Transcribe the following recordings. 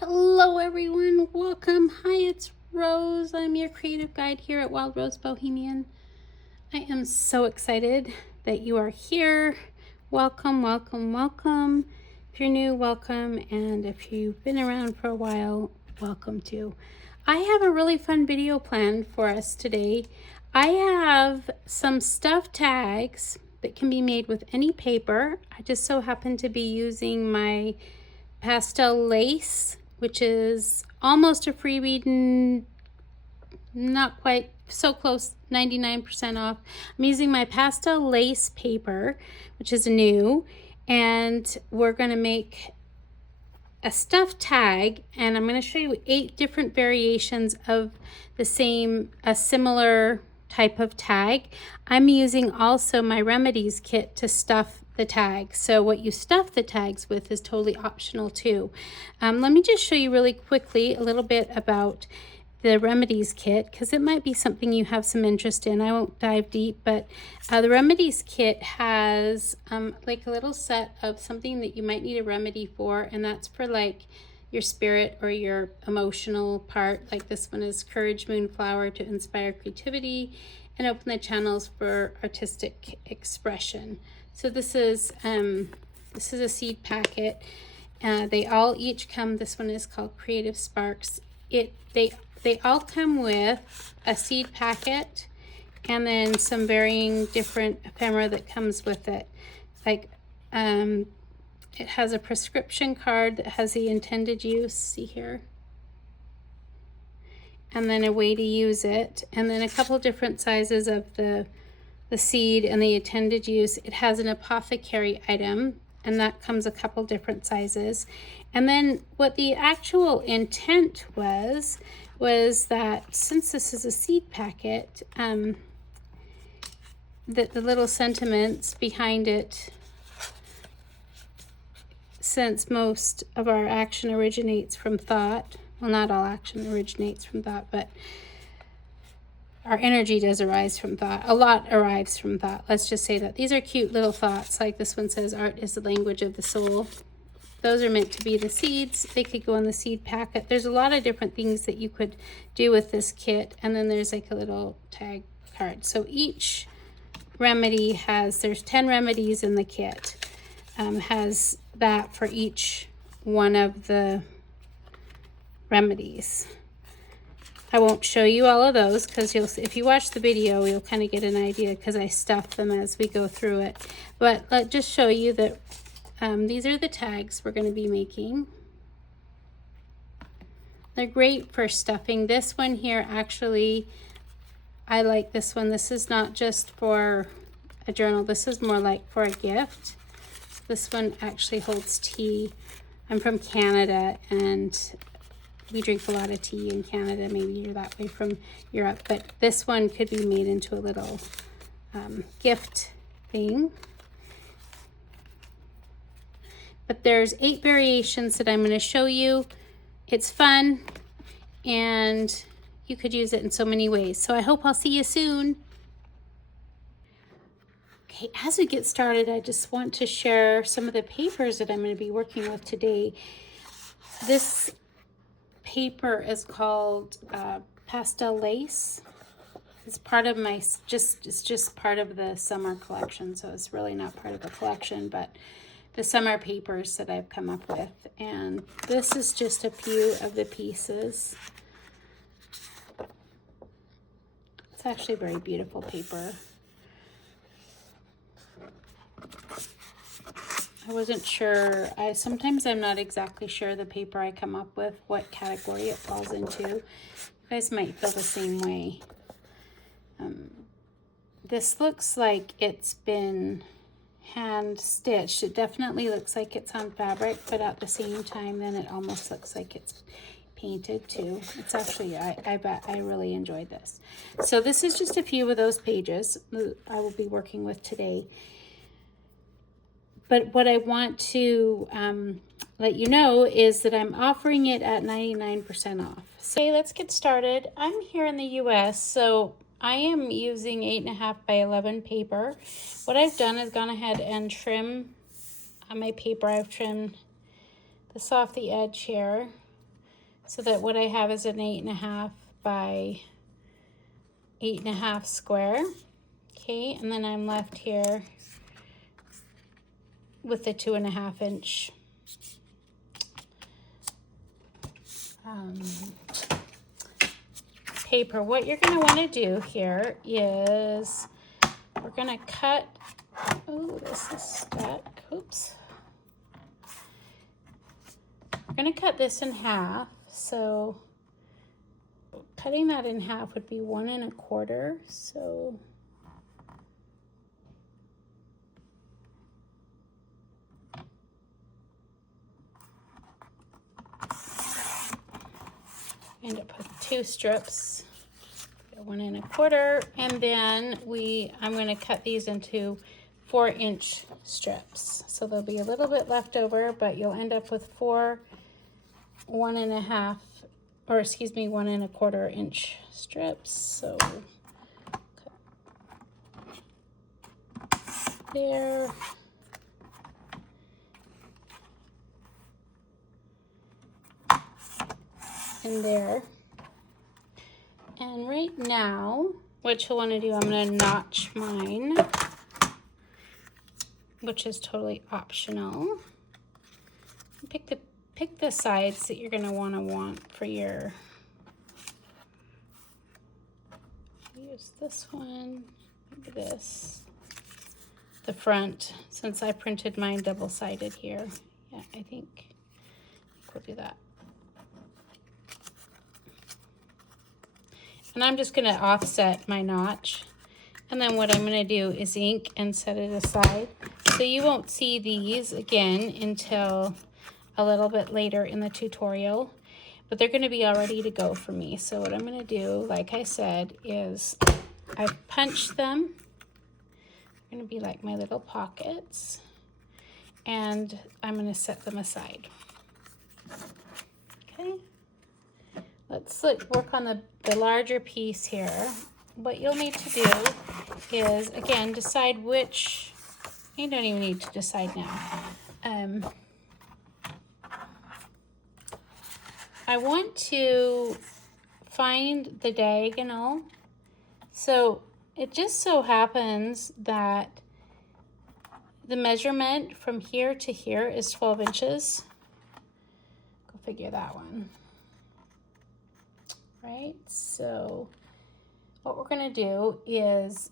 Hello everyone, welcome. Hi, it's Rose. I'm your creative guide here at Wild Rose Bohemian. I am so excited that you are here. Welcome, welcome, welcome. If you're new, welcome. And if you've been around for a while, welcome too. I have a really fun video planned for us today. I have some stuff tags that can be made with any paper. I just so happen to be using my pastel lace, which is almost a freebie, not quite, so close, 99% off. I'm using my pastel lace paper, which is new, and we're going to make a stuff tag, and I'm going to show you 8 different variations of a similar type of tag. I'm using also my remedies kit to stuff the tag. So what you stuff the tags with is totally optional too. Let me just show you really quickly a little bit about the remedies kit, because it might be something you have some interest in. I won't dive deep, but the remedies kit has like a little set of something that you might need a remedy for, and that's for like your spirit or your emotional part. Like this one is Courage Moonflower to inspire creativity and open the channels for artistic expression. So this is a seed packet. They all each come. This one is called Creative Sparks. They all come with a seed packet and then some varying different ephemera that comes with it. Like it has a prescription card that has the intended use, see here, and then a way to use it, and then a couple different sizes of the seed and the intended use. It has an apothecary item, and that comes a couple different sizes. And then what the actual intent was that since this is a seed packet, that the little sentiments behind it, since most of our action originates from thought, well, not all action originates from thought, but our energy does arise from thought. A lot arrives from thought. Let's just say that. These are cute little thoughts. Like this one says, art is the language of the soul. Those are meant to be the seeds. They could go in the seed packet. There's a lot of different things that you could do with this kit. And then there's like a little tag card. So each remedy there's 10 remedies in the kit. Has that for each one of the remedies. I won't show you all of those because if you watch the video, you'll kind of get an idea because I stuff them as we go through it. But let's just show you that these are the tags we're going to be making. They're great for stuffing. This one here, actually, I like this one. This is not just for a journal. This is more like for a gift. This one actually holds tea. I'm from Canada, and we drink a lot of tea in Canada. Maybe you're that way from Europe, but this one could be made into a little gift thing. But there's 8 variations that I'm going to show you. It's fun, and you could use it in so many ways. So I hope I'll see you soon. Okay, as we get started, I just want to share some of the papers that I'm going to be working with today. This paper is called pastel lace. It's part of my it's just part of the summer collection, so it's really not part of the collection, but the summer papers that I've come up with. And this is just a few of the pieces. It's actually a very beautiful paper. I wasn't sure. Sometimes I'm not exactly sure the paper I come up with, what category it falls into. You guys might feel the same way. This looks like it's been hand stitched. It definitely looks like it's on fabric, but at the same time, then it almost looks like it's painted too. It's actually, I bet I really enjoyed this. So this is just a few of those pages I will be working with today. But what I want to let you know is that I'm offering it at 99% off. So let's get started. I'm here in the US, so I am using 8.5 by 11 paper. What I've done is gone ahead and trim on my paper. I've trimmed this off the edge here. so that what I have is an 8.5 by 8.5 square. Okay, and then I'm left here with the 2.5 inch paper. What you're going to want to do here is we're going to cut, oh, this is stuck, oops. We're going to cut this in half, so cutting that in half would be 1 1/4, so end up with 2 strips, 1 1/4, and then I'm going to cut these into 4-inch strips. So there'll be a little bit left over, but you'll end up with 4 1.5, or excuse me, 1 1/4 inch strips. So there. And there. And right now, what you'll want to do, I'm going to notch mine, which is totally optional. Pick the sides that you're going to want for your, use this one, maybe this, the front, since I printed mine double-sided here. Yeah, I think we'll do that. And I'm just going to offset my notch. And then what I'm going to do is ink and set it aside. So you won't see these again until a little bit later in the tutorial. But they're going to be all ready to go for me. So what I'm going to do, like I said, is I've punched them. They're going to be like my little pockets. And I'm going to set them aside. Okay. Let's work on the larger piece here. What you'll need to do is, again, decide which, you don't even need to decide now. I want to find the diagonal. So it just so happens that the measurement from here to here is 12 inches. Go figure that one. Right, so what we're going to do is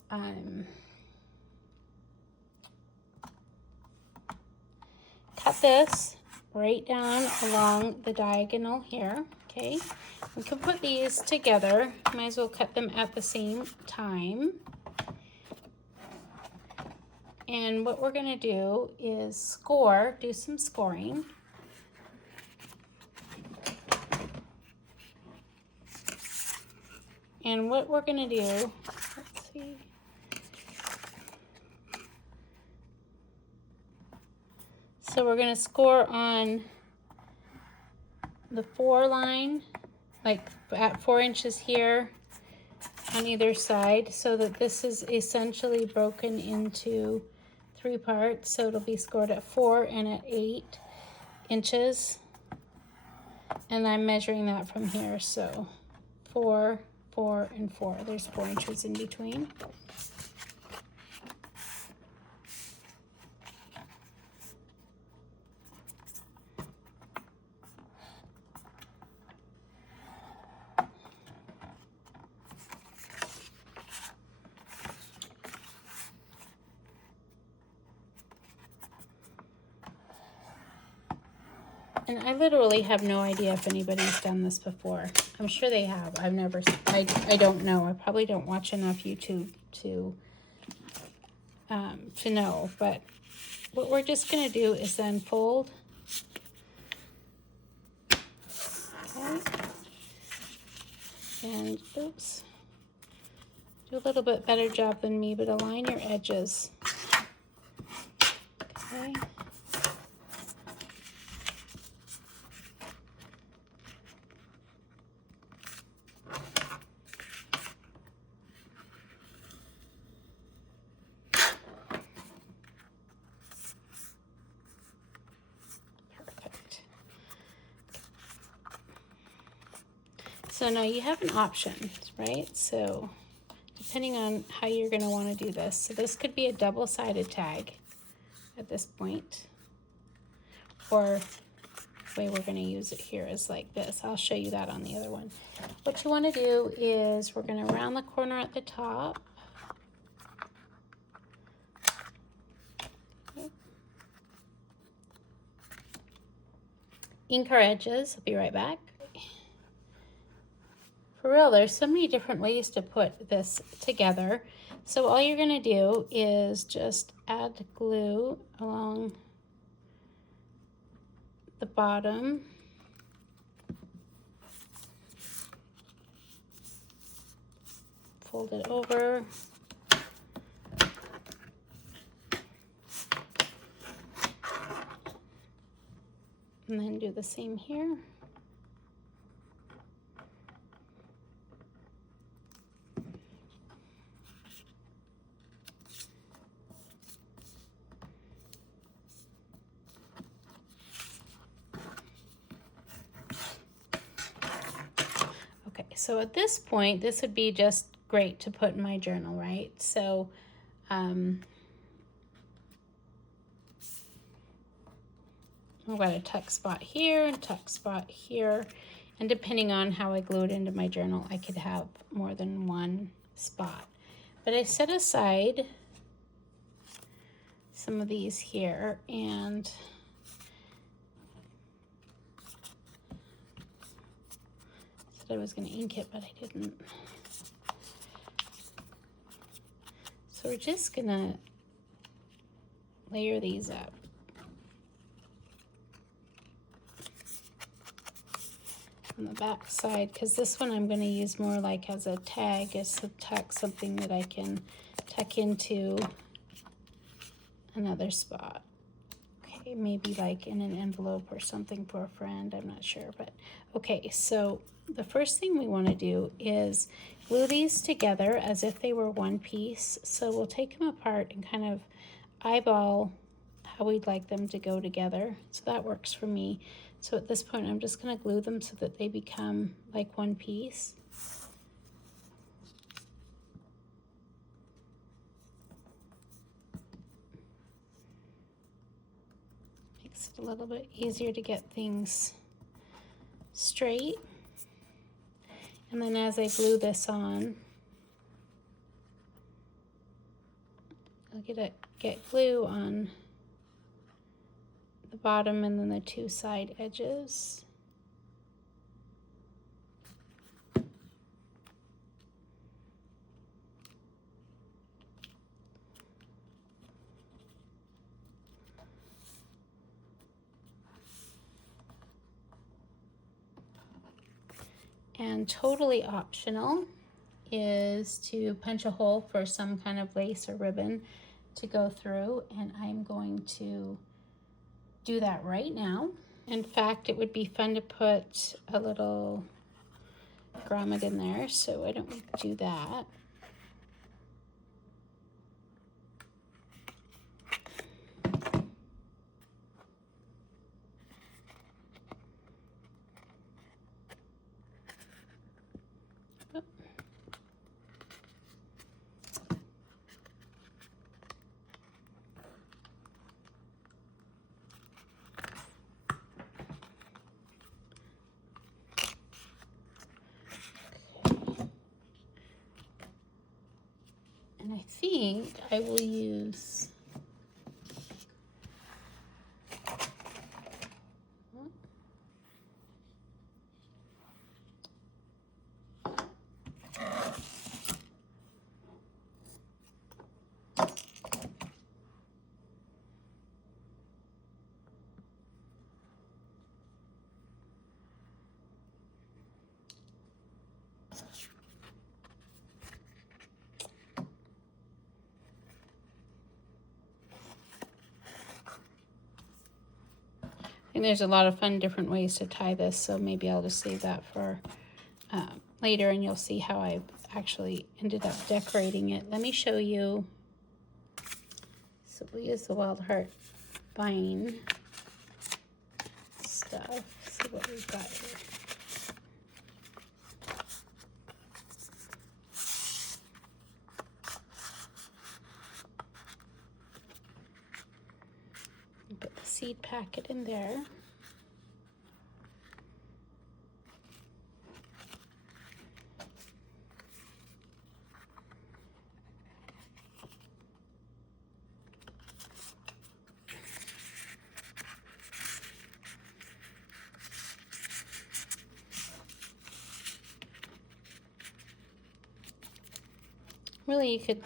cut this right down along the diagonal here, okay? We can put these together. Might as well cut them at the same time. And what we're going to do is do some scoring. And what we're going to do, let's see. So we're going to score on the 4 line, like at 4 inches here on either side, so that this is essentially broken into 3 parts. So it'll be scored at 4 and at 8 inches. And I'm measuring that from here, so 4, 4, and 4. There's 4 inches in between. And I literally have no idea if anybody's done this before. I'm sure they have. I don't know. I probably don't watch enough YouTube to know. But what we're just going to do is then fold. Okay. And, oops. Do a little bit better job than me, but align your edges. Okay. So now you have an option, right? So depending on how you're going to want to do this. So this could be a double-sided tag at this point, or the way we're going to use it here is like this. I'll show you that on the other one. What you want to do is we're going to round the corner at the top. Ink our edges. I'll be right back. For real, there's so many different ways to put this together. So all you're going to do is just add glue along the bottom. Fold it over. And then do the same here. Okay, so at this point, this would be just great to put in my journal, right? So, I've got a tuck spot here, and tuck spot here, and depending on how I glue it into my journal, I could have more than one spot. But I set aside some of these here, and said I was going to ink it, but I didn't. So we're just going to layer these up. On the back side, because this one I'm going to use more like as a tag, as a tuck, something that I can tuck into another spot. Okay, maybe like in an envelope or something for a friend, I'm not sure. But okay, so the first thing we want to do is glue these together as if they were one piece. So we'll take them apart and kind of eyeball how we'd like them to go together. So that works for me. So at this point, I'm just going to glue them so that they become like one piece. Makes it a little bit easier to get things straight. And then as I glue this on, I'll get glue on the bottom and then the two side edges. And totally optional is to punch a hole for some kind of lace or ribbon to go through, and I'm going to do that right now. In fact, it would be fun to put a little grommet in there, so I don't do that. And I think I will use and there's a lot of fun different ways to tie this, so maybe I'll just save that for later, and you'll see how I actually ended up decorating it. Let me show you. So we'll use the Wild Heart Vine stuff. See what we've got here. seed packet in there. Really, you could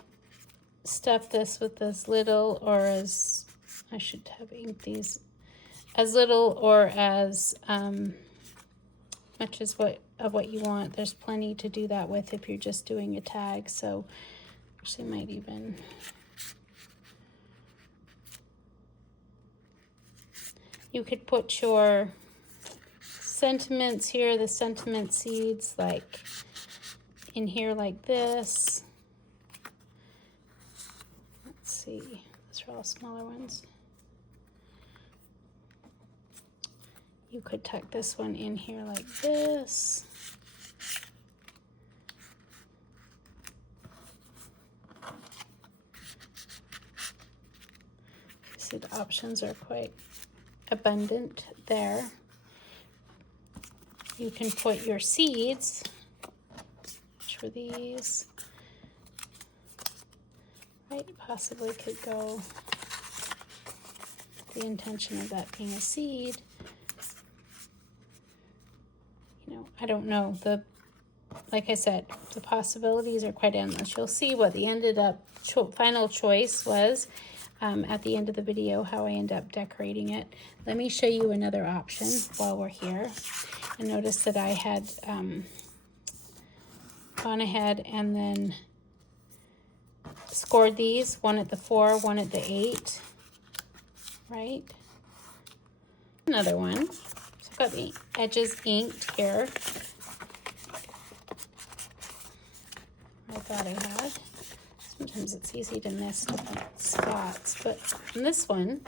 stuff this with as little or as, I should have inked these, as little or as much as what you want. There's plenty to do that with if you're just doing a tag. So actually might even, you could put your sentiments here, the sentiment seeds, like in here like this. Let's see, those are all smaller ones. You could tuck this one in here like this. You see the options are quite abundant there. You can put your seeds, which were these, right? Possibly could go, the intention of that being a seed. You know, I don't know. Like I said, the possibilities are quite endless. You'll see what the ended up final choice was at the end of the video, how I end up decorating it. Let me show you another option while we're here. I noticed that I had gone ahead and then scored these, one at the 4, one at the 8, right? Another one. So I've got the edges inked here. I thought I had. Sometimes it's easy to miss different spots, but in this one,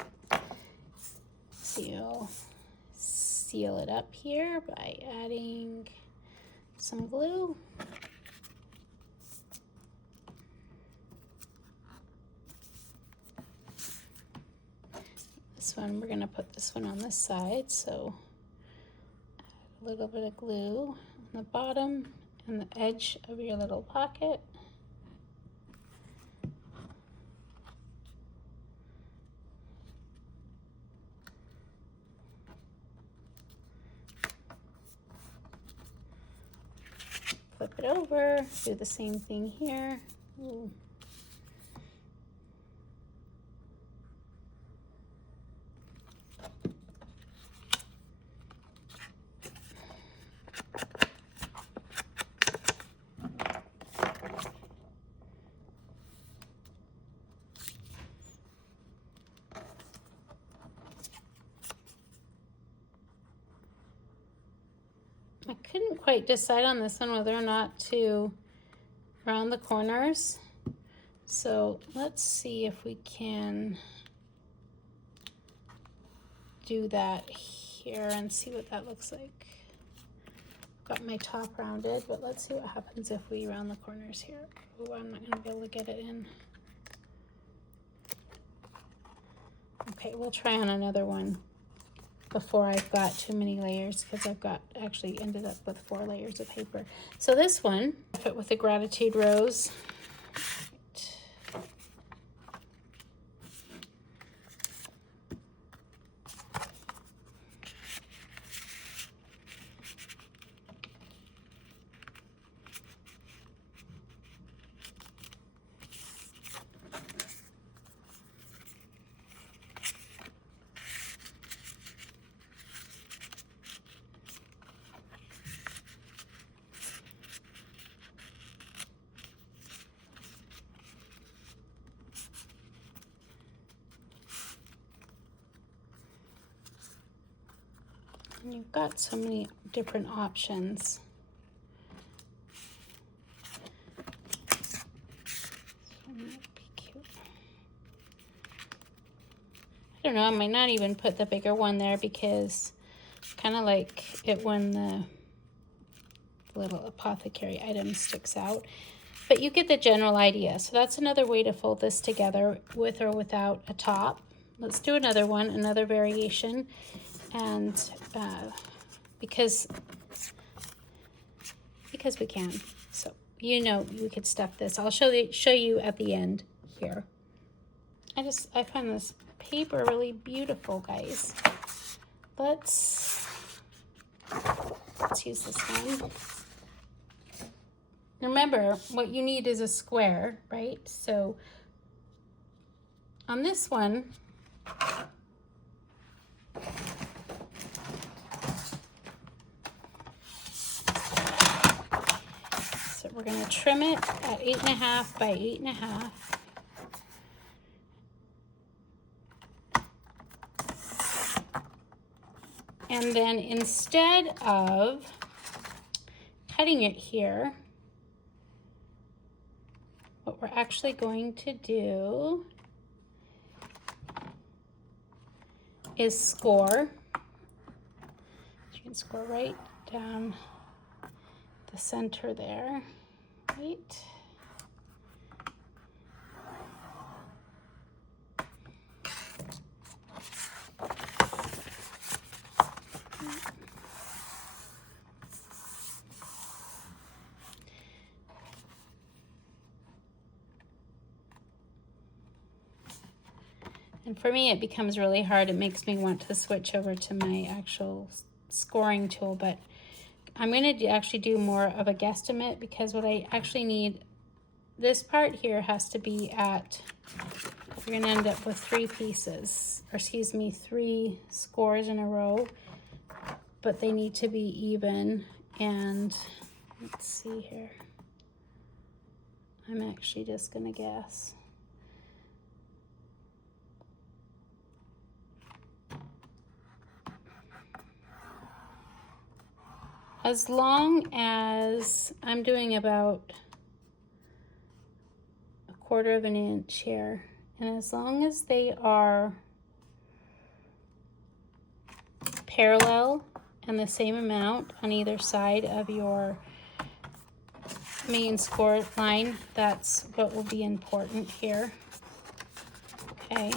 you'll seal it up here by adding some glue. This one, we're going to put this one on this side, so add a little bit of glue on the bottom and the edge of your little pocket. Flip it over, do the same thing here. Ooh. I couldn't quite decide on this one whether or not to round the corners. So let's see if we can do that here and see what that looks like. Got my top rounded, but let's see what happens if we round the corners here. Oh, I'm not going to be able to get it in. Okay, we'll try on another one before I've got too many layers, because I've got actually ended up with 4 layers of paper. So this one, fit with the gratitude rose. And you've got so many different options. I don't know, I might not even put the bigger one there because I kind of like it when the little apothecary item sticks out. But you get the general idea. So that's another way to fold this together with or without a top, let's do another one, another variation. And because we can. So, you know, you could stuff this. I'll show you at the end here. I find this paper really beautiful, guys. Let's use this one. Remember, what you need is a square, right? So on this one, so we're going to trim it at 8.5 by 8.5. And then instead of cutting it here, what we're actually going to do is score. You can score right down the center there, right? And for me, it becomes really hard. It makes me want to switch over to my actual scoring tool, but I'm going to actually do more of a guesstimate, because what I actually need, this part here has to be at, you're going to end up with 3 pieces, or excuse me, 3 scores in a row, but they need to be even. And let's see here. I'm actually just going to guess. As long as I'm doing about 1/4 of an inch here, and as long as they are parallel and the same amount on either side of your main score line, that's what will be important here. Okay.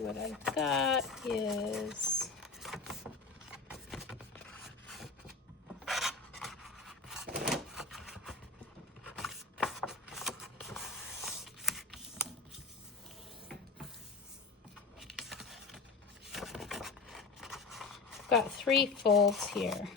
What I've got is I've got 3 folds here.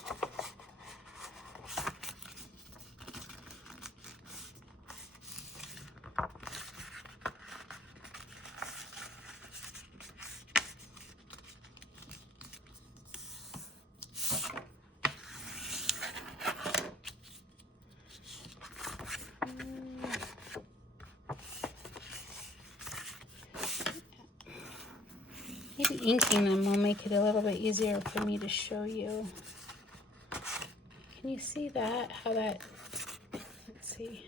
Maybe inking them will make it a little bit easier for me to show you. Can you see that? How that, let's see.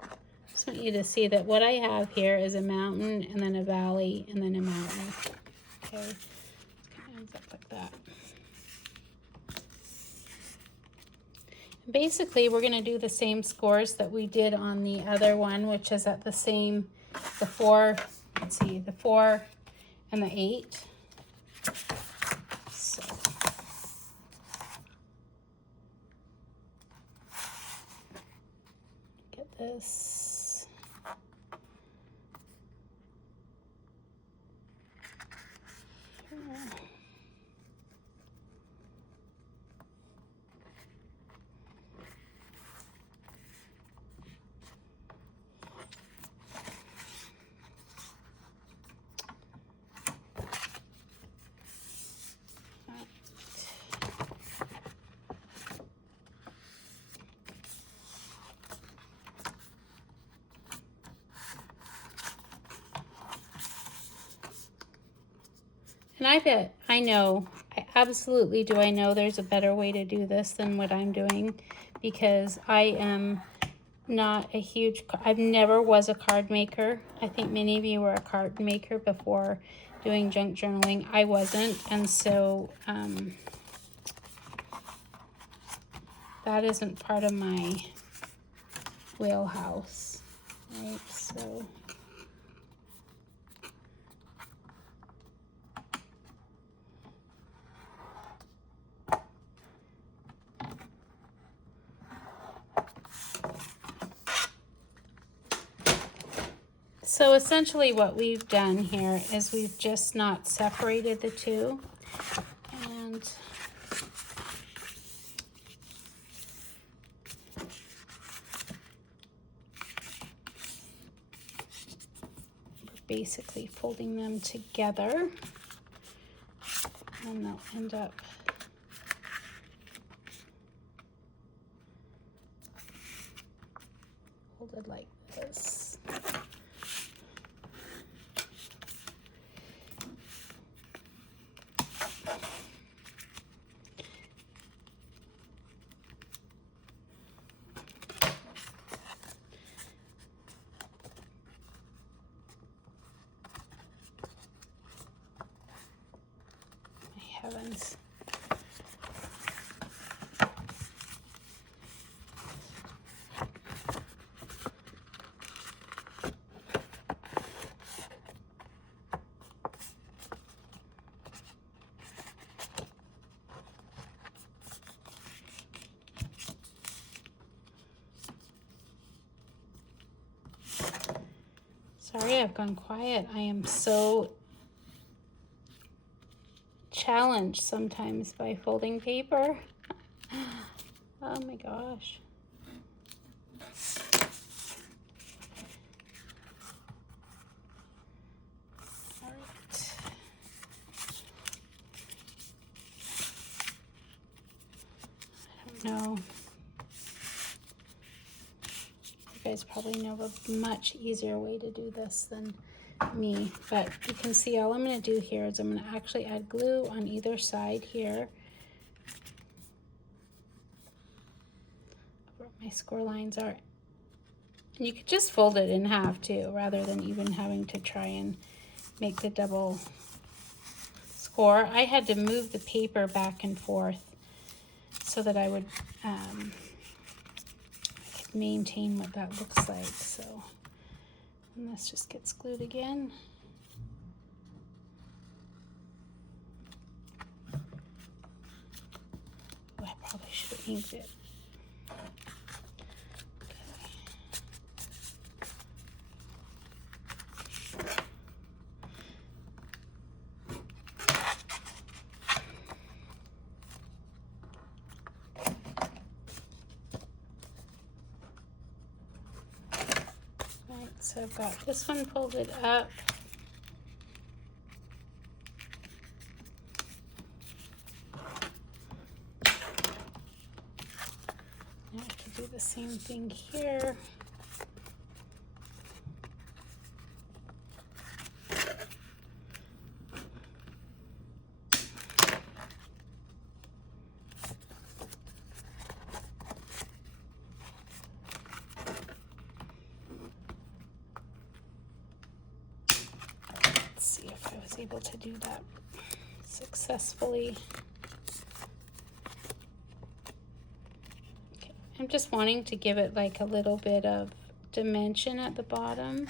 I just want you to see that what I have here is a mountain and then a valley and then a mountain. Okay, it kind of ends up like that. Basically, we're going to do the same scores that we did on the other one, which is at the same, the 4, let's see, the 4 and the 8. So get this. And I absolutely do. I know there's a better way to do this than what I'm doing, because I am not a huge, I've never was a card maker. I think many of you were a card maker before doing junk journaling. I wasn't, and so that isn't part of my wheelhouse, right? So essentially what we've done here is we've just not separated the two, and basically folding them together, and they'll end up folded like this. Heavens. Sorry, I've gone quiet. I am so challenged sometimes by folding paper. Oh my gosh. All right. I don't know. You guys probably know a much easier way to do this than me, but you can see all I'm going to do here is I'm going to actually add glue on either side here where my score lines are. And you could just fold it in half too, rather than even having to try and make the double score. I had to move the paper back and forth so that I would I could maintain what that looks like. So, and this just gets glued again. Oh, I probably should have inked it. So I've got this one folded up. I have to do the same thing here. Able to do that successfully. Okay. I'm just wanting to give it like a little bit of dimension at the bottom.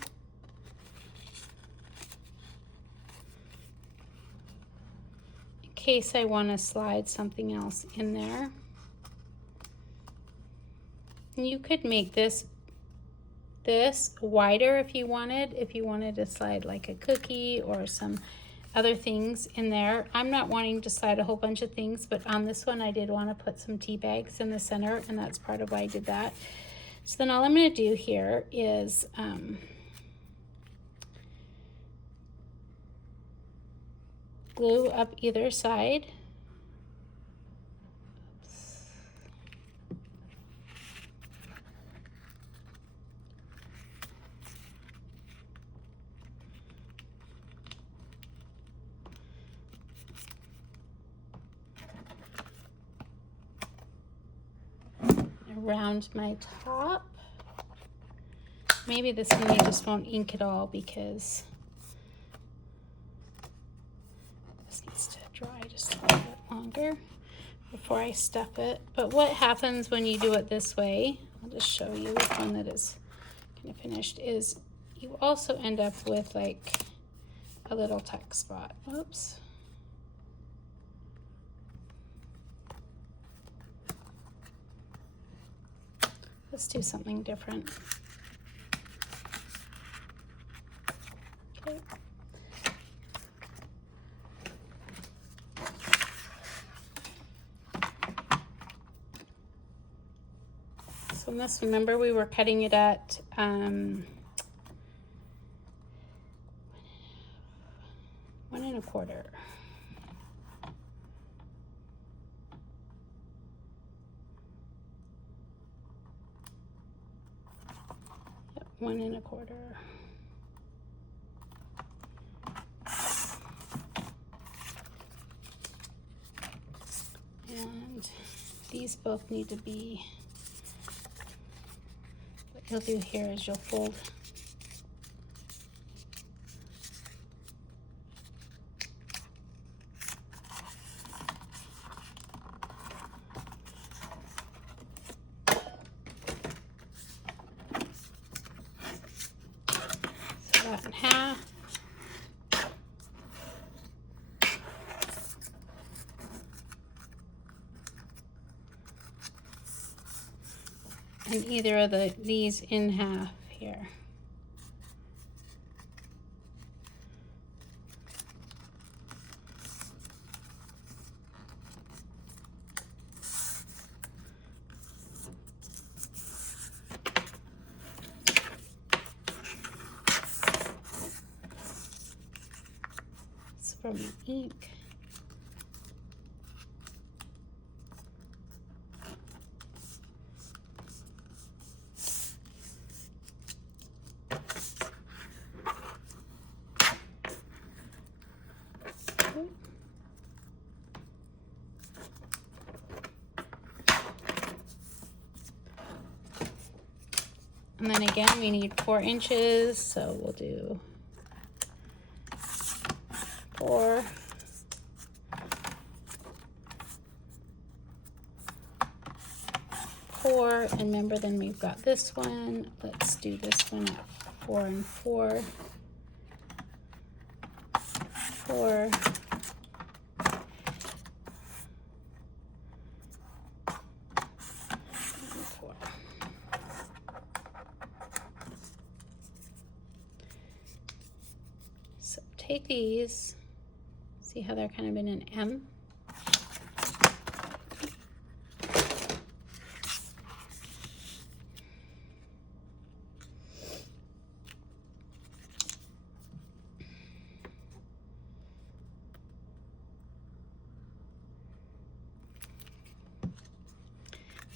In case I want to slide something else in there. And you could make this wider if you wanted to slide like a cookie or some other things in there. I'm not wanting to slide a whole bunch of things, but on this one I did want to put some tea bags in the center, and that's part of why I did that. So then all I'm going to do here is glue up either side. Around my top. Maybe this one I just won't ink at all because longer before I stuff it. But what happens when you do it this way, I'll just show you one that is kind of finished, is you also end up with like a little tuck spot. Whoops. Let's do something different. Okay. So in this, remember we were cutting it at 1 1/4. Yep, 1 1/4. And these both need to be, what you'll do here is you'll fold that in half. And either of these in half here. It's from the ink. And then again, we need 4 inches, so we'll do 4. And remember, then we've got this one. Let's do this one at 4 and 4. 4. So take these, see how they're kind of in an M?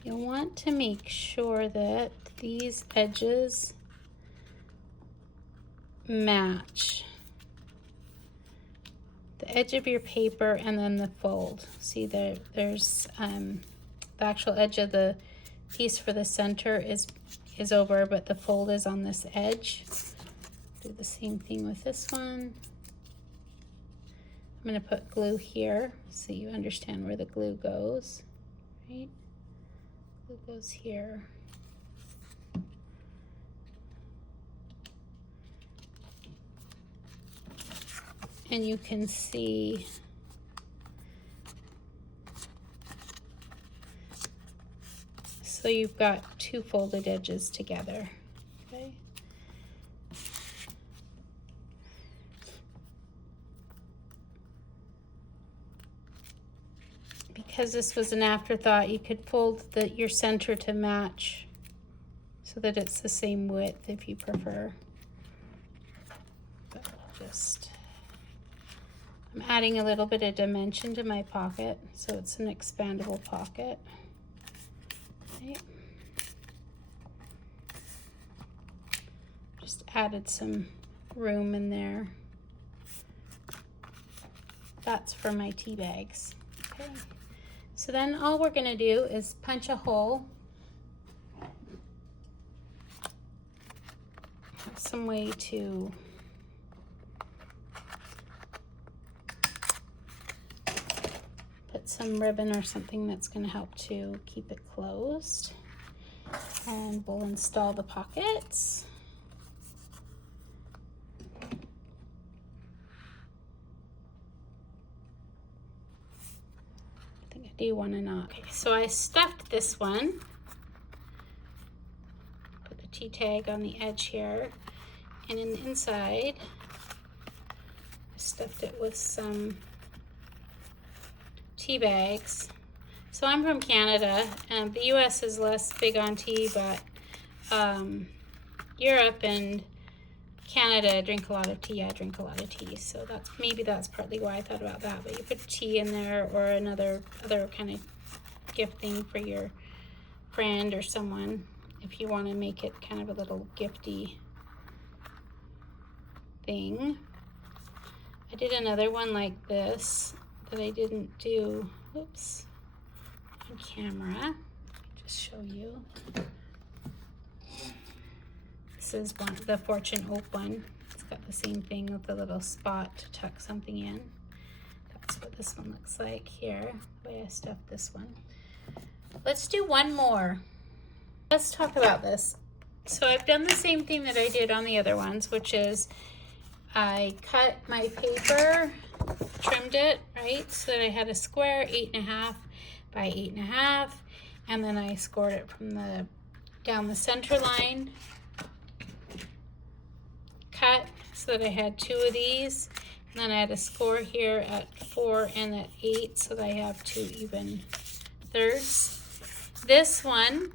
You'll want to make sure that these edges match the edge of your paper and then the fold. See there's the actual edge of the piece for the center is over, but the fold is on this edge. Do the same thing with this one. I'm going to put glue here so you understand where the glue goes, right? Glue goes here. And you can see so you've got 2 folded edges together, okay? Because this was an afterthought, you could fold your center to match so that it's the same width if you prefer. But I'm adding a little bit of dimension to my pocket, so it's an expandable pocket. Okay. Just added some room in there. That's for my tea bags. Okay. So then all we're going to do is punch a hole. Have some way to put some ribbon or something that's going to help to keep it closed. And we'll install the pockets. I think I do want to knot. Okay, so I stuffed this one. Put the T-tag on the edge here. And in the inside, I stuffed it with some tea bags. So I'm from Canada, and the US is less big on tea, but Europe and Canada drink a lot of tea. I drink a lot of tea, so maybe that's partly why I thought about that. But you put tea in there, or other kind of gift thing for your friend or someone, if you want to make it kind of a little gifty thing. I did another one like this that I didn't do, oops, on camera. Let me just show you. This is the Fortune Oak one. It's got the same thing with the little spot to tuck something in. That's what this one looks like here, the way I stuffed this one. Let's do one more. Let's talk about this. So I've done the same thing that I did on the other ones, which is I cut my paper, trimmed it, right, so that I had a square 8.5 by 8.5, and then I scored it from down the center line, cut so that I had 2 of these, and then I had a score here at 4 and at 8, so that I have 2 even thirds. This one,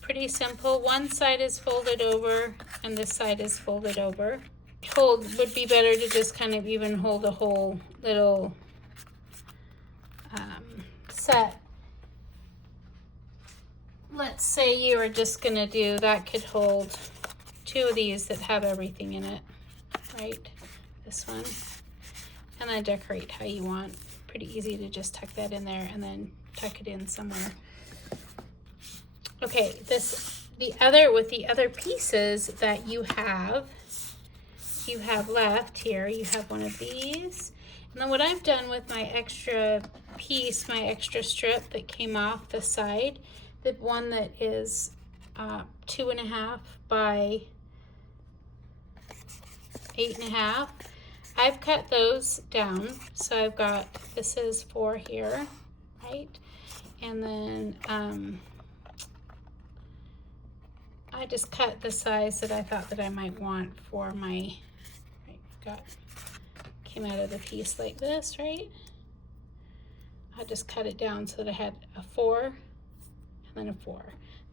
pretty simple. One side is folded over and this side is folded over. Would be better to just kind of even hold a whole little set. Let's say you are just gonna do, that could hold 2 of these that have everything in it, right? This one, and then decorate how you want. Pretty easy to just tuck that in there and then tuck it in somewhere. Okay, with the other pieces that you have left here, you have one of these. And then what I've done with my extra piece, my extra strip that came off the side, the one that is 2.5 by 8.5, I've cut those down. So I've got, this is 4 here, right? And then I just cut the size that I thought that I might want for my, came out of the piece like this, right? I just cut it down so that I had a 4 and then a 4.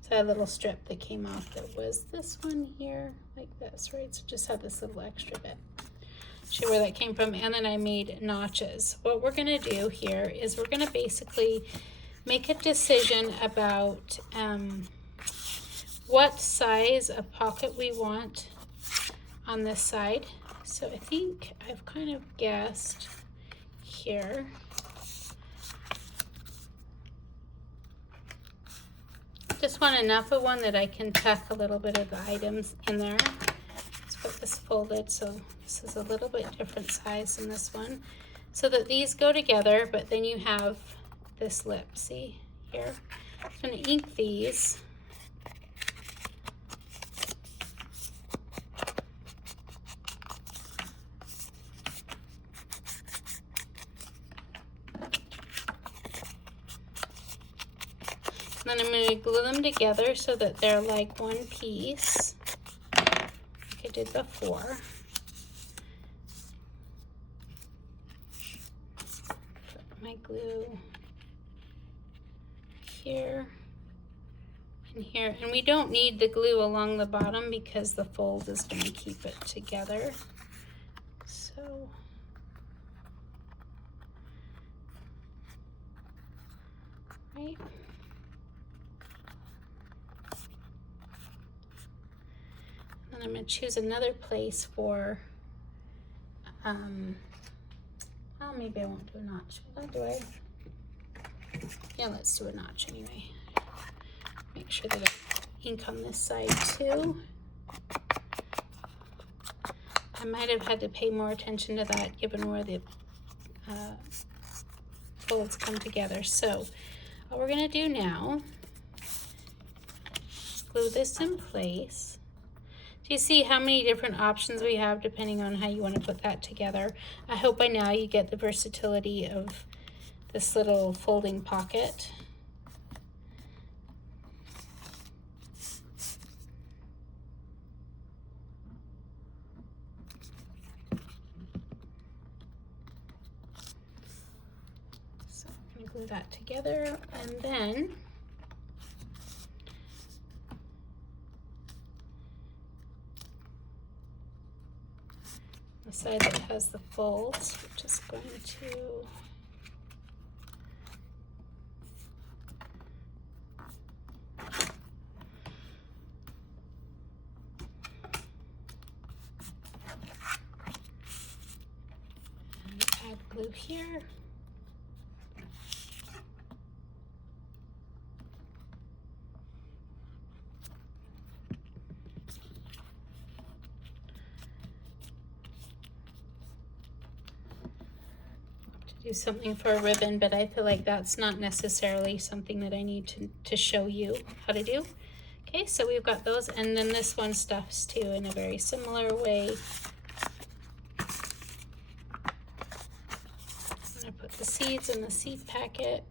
So I had a little strip that came off that was this one here, like this, right? So just had this little extra bit. Show where that came from, and then I made notches. What we're gonna do here is we're gonna basically make a decision about what size of pocket we want on this side. So I think I've kind of guessed here. Just want enough of one that I can tuck a little bit of the items in there. Let's put this folded, so this is a little bit different size than this one, so that these go together, but then you have this lip, see here? I'm gonna ink these. And then I'm going to glue them together so that they're like one piece, like I did before. Put my glue here and here. And we don't need the glue along the bottom because the fold is going to keep it together. So right. And I'm going to choose another place for, well, maybe I won't do a notch. Do I? Yeah, let's do a notch anyway. Make sure that I ink on this side too. I might have had to pay more attention to that given where the folds come together. So what we're gonna do now is glue this in place. Do you see how many different options we have depending on how you want to put that together? I hope by now you get the versatility of this little folding pocket. So I'm going to glue that together, and then the side that has the folds, we're just going to add glue here. Do something for a ribbon, but I feel like that's not necessarily something that I need to show you how to do. Okay, so we've got those, and then this one stuffs too in a very similar way. I'm gonna put the seeds in the seed packet.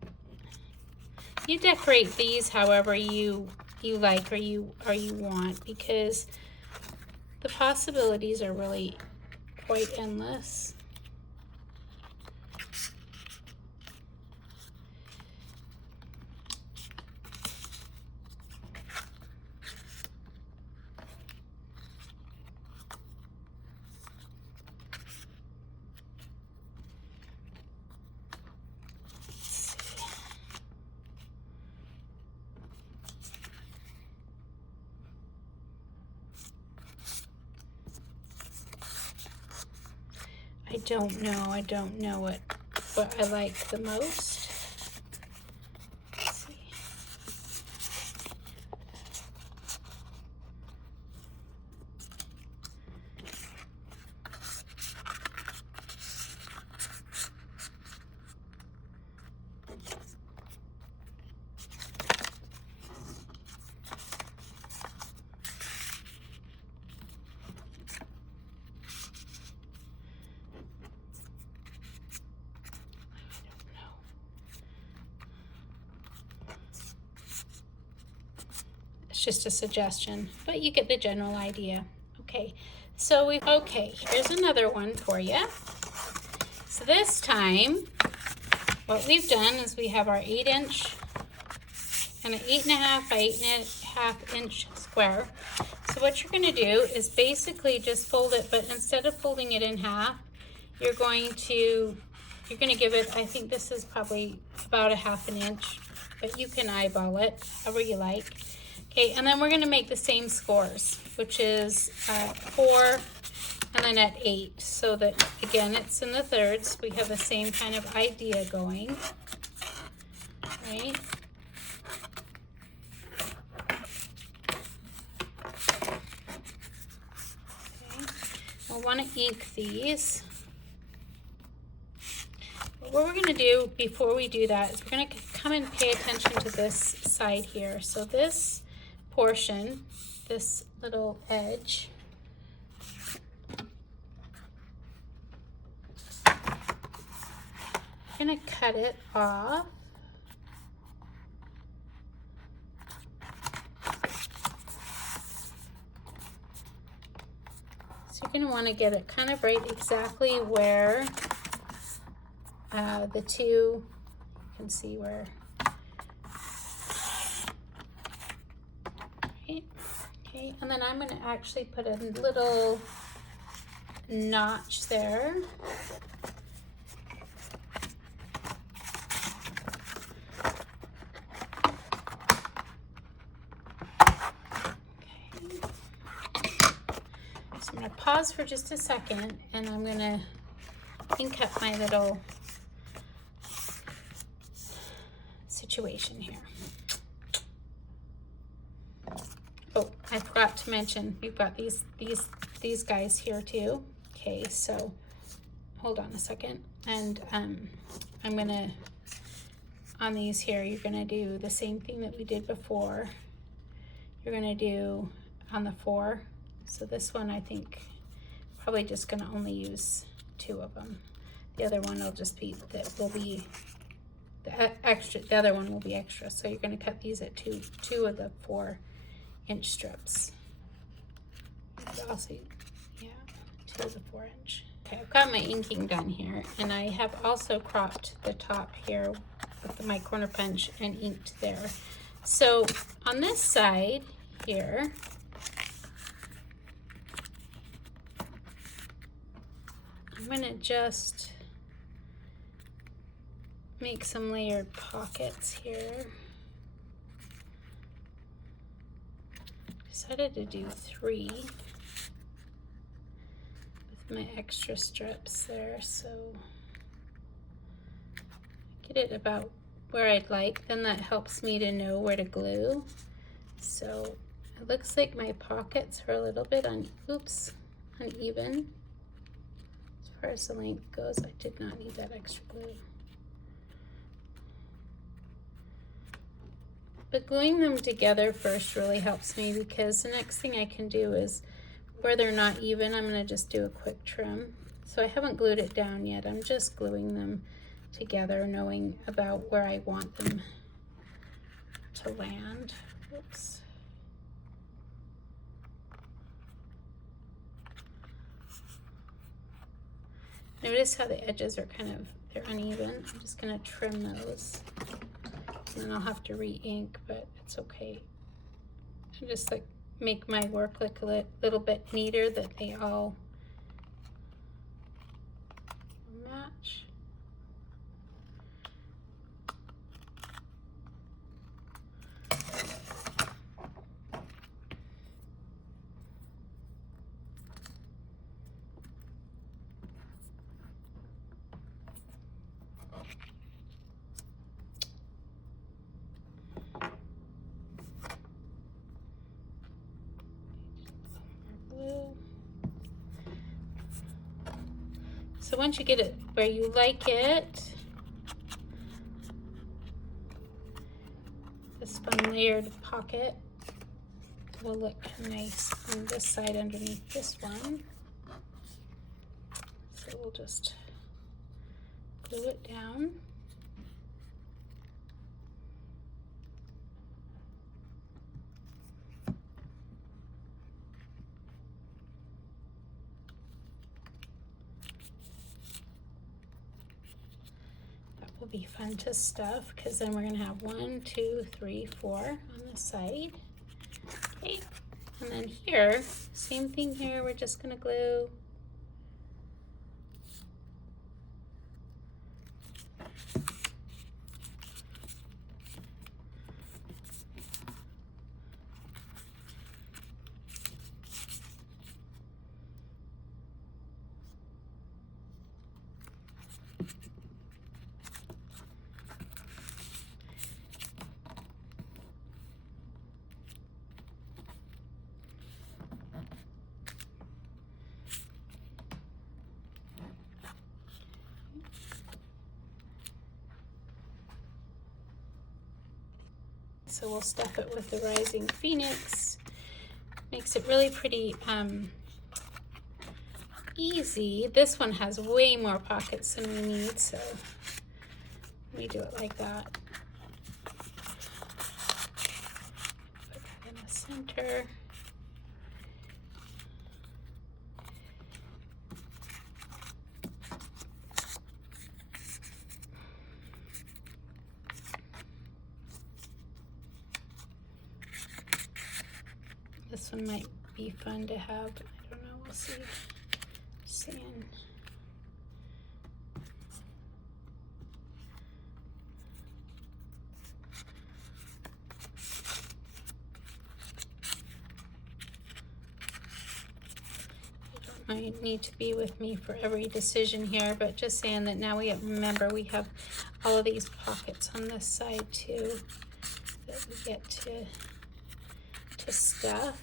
You decorate these however you like or you want, because the possibilities are really quite endless. I don't know what I like the most. Let's see. Just a suggestion, but you get the general idea. Okay, so here's another one for you. So this time what we've done is we have our 8-inch and an 8.5 by 8.5 inch square. So what you're going to do is basically just fold it, but instead of folding it in half, you're going to give it, I think this is probably about a 1/2 inch, but you can eyeball it however you like. Okay, and then we're going to make the same scores, which is 4 and then at 8, so that, again, it's in the thirds. We have the same kind of idea going, right? Okay, we'll want to ink these. But what we're going to do before we do that is we're going to come and pay attention to this side here. So this portion, this little edge, I'm gonna cut it off. So you're gonna want to get it kind of right exactly where the two, you can see where. Okay, and then I'm going to actually put a little notch there. Okay. So I'm going to pause for just a second, and I'm going to ink up my little situation here. Oh, I forgot to mention, we've got these guys here too. Okay, so hold on a second, and I'm gonna on these here, you're gonna do the same thing that we did before. You're gonna do on the 4. So this one, I think, probably just gonna only use 2 of them. The other one will just be, that will be the extra, the other one will be extra. So you're gonna cut these at two of the 4-inch strips. Also, yeah, 2 of the 4-inch. Okay, I've got my inking done here, and I have also cropped the top here with my corner punch and inked there. So on this side here, I'm gonna just make some layered pockets here. Decided to do 3 with my extra strips there, so get it about where I'd like. Then that helps me to know where to glue. So it looks like my pockets are a little bit uneven. As far as the length goes, I did not need that extra glue. But gluing them together first really helps me, because the next thing I can do is, where they're not even, I'm gonna just do a quick trim. So I haven't glued it down yet. I'm just gluing them together, knowing about where I want them to land. Oops. Notice how the edges are they're uneven. I'm just gonna trim those. And then I'll have to re-ink, but it's okay. I just like make my work look a little bit neater, that they all match. So once you get it where you like it, this fun layered pocket will look nice on this side underneath this one. So we'll just glue it down. Be fun to stuff, because then we're going to have 1, 2, 3, 4 on the side. Okay, and then here, same thing here, we're just going to glue. So we'll stuff it with the Rising Phoenix. Makes it really pretty easy. This one has way more pockets than we need, so let me do it like that. Put it in the center. This one might be fun to have. I don't know, we'll see. Sand. You don't need to be with me for every decision here, but just saying that now remember we have all of these pockets on this side too that we get to stuff.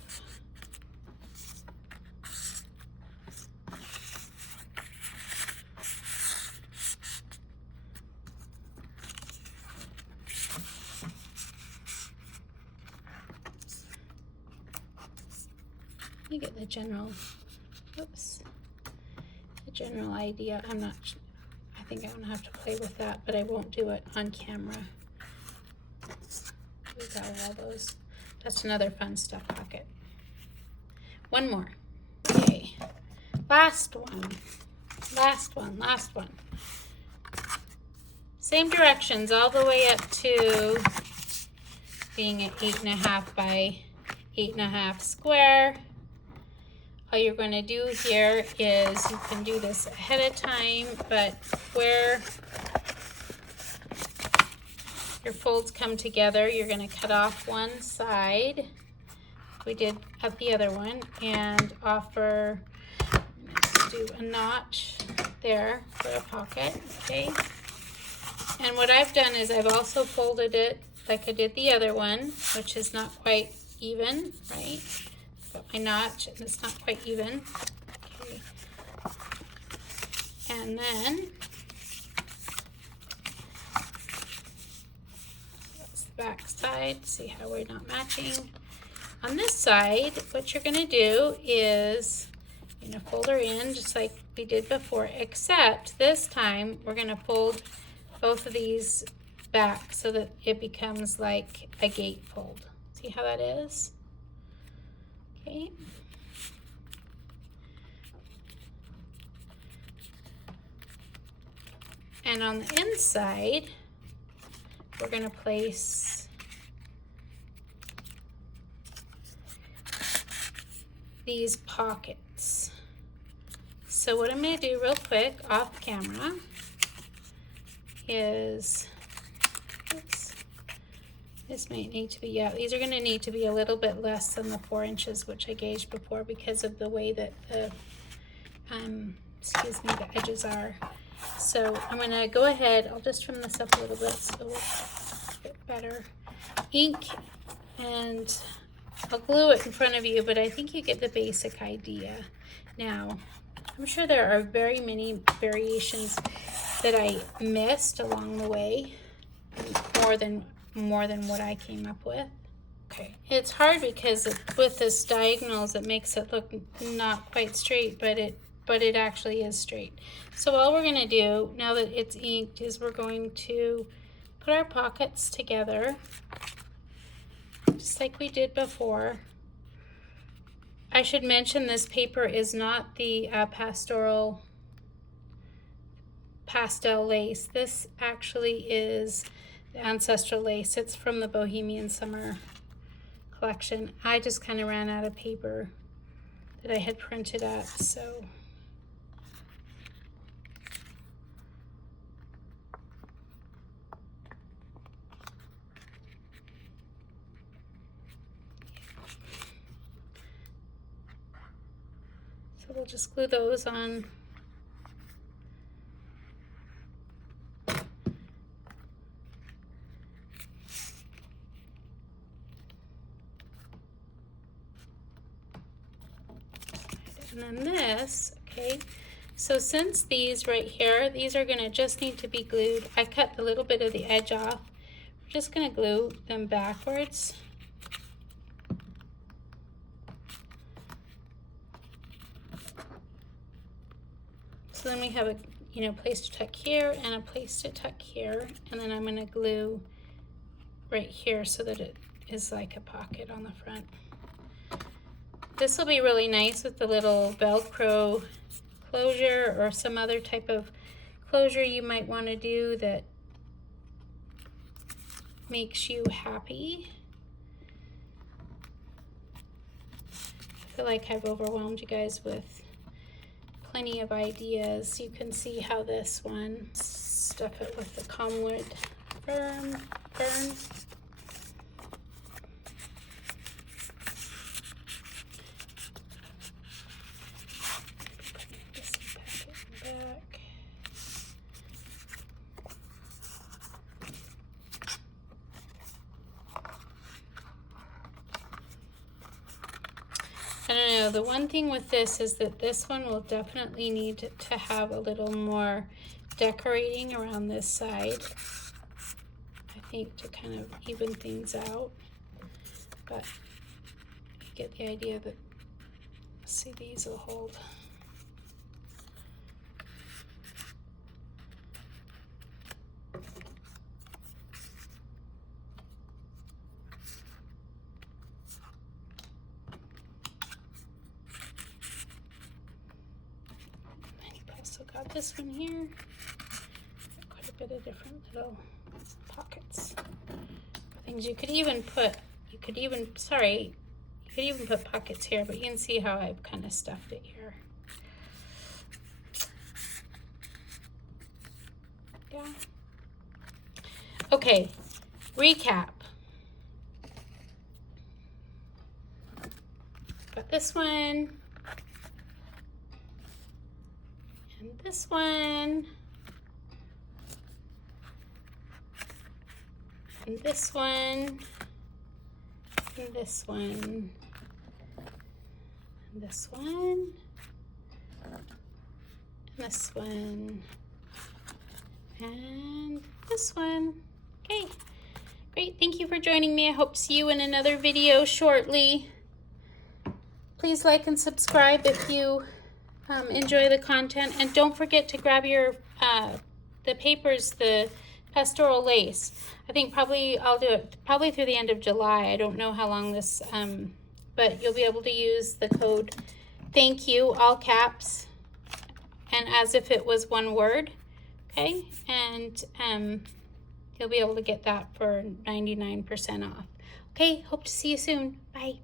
You get the general, oops, the general idea. I think I'm gonna have to play with that, but I won't do it on camera. We got all those. That's another fun stuff pocket. One more. Okay, last one. Same directions all the way up to being an 8.5 by 8.5 square. All you're going to do here is, you can do this ahead of time, but where your folds come together, you're going to cut off one side. We did at the other one, and offer, let's do a notch there for a pocket, okay? And what I've done is I've also folded it like I did the other one, which is not quite even, right? Got my notch and it's not quite even. Okay. And then that's the back side. See how we're not matching. On this side, what you're gonna do is you're gonna fold her in just like we did before, except this time we're gonna fold both of these back so that it becomes like a gatefold. See how that is? Okay. And on the inside, we're going to place these pockets. So what I'm going to do real quick off camera is, oops, this may need to be, yeah, these are going to need to be a little bit less than the 4 inches, which I gauged before because of the way that the, excuse me, the edges are. So I'm going to go ahead, I'll just trim this up a little bit so we'll get better ink, and I'll glue it in front of you, but I think you get the basic idea. Now, I'm sure there are very many variations that I missed along the way, more than what I came up with. Okay, it's hard because with this diagonals it makes it look not quite straight, but it actually is straight. So all we're going to do now that it's inked is we're going to put our pockets together just like we did before. I should mention this paper is not the pastel lace. This actually is the ancestral lace. It's from the Bohemian summer collection. I just kind of ran out of paper that I had printed up, so we'll just glue those on. And then this, okay, so since these right here, these are gonna just need to be glued. I cut a little bit of the edge off. We're just gonna glue them backwards. So then we have a place to tuck here and a place to tuck here, and then I'm going to glue right here so that it is like a pocket on the front. This will be really nice with the little Velcro closure or some other type of closure you might want to do that makes you happy. I feel like I've overwhelmed you guys with plenty of ideas. You can see how this one, stuff it with the Comwood fern. This packet back. I don't know, the one thing with this is that this one will definitely need to have a little more decorating around this side, I think, to kind of even things out. But you get the idea that Let's see, these will hold. I've also got this one here. Quite a bit of different little pockets. Things you could even put, you could even put pockets here, but you can see how I've kind of stuffed it here. Yeah. Okay, recap. Got this one, and this one, and this one, and this one, and this one, and this one, and this one. Okay, great. Thank you for joining me. I hope to see you in another video shortly. Please like and subscribe if you enjoy the content, and don't forget to grab your the papers, the pastoral lace. I think probably I'll do it probably through the end of July. I don't know how long this, but you'll be able to use the code thank you, all caps, and as if it was one word. Okay, and you'll be able to get that for 99% off. Okay, hope to see you soon. Bye.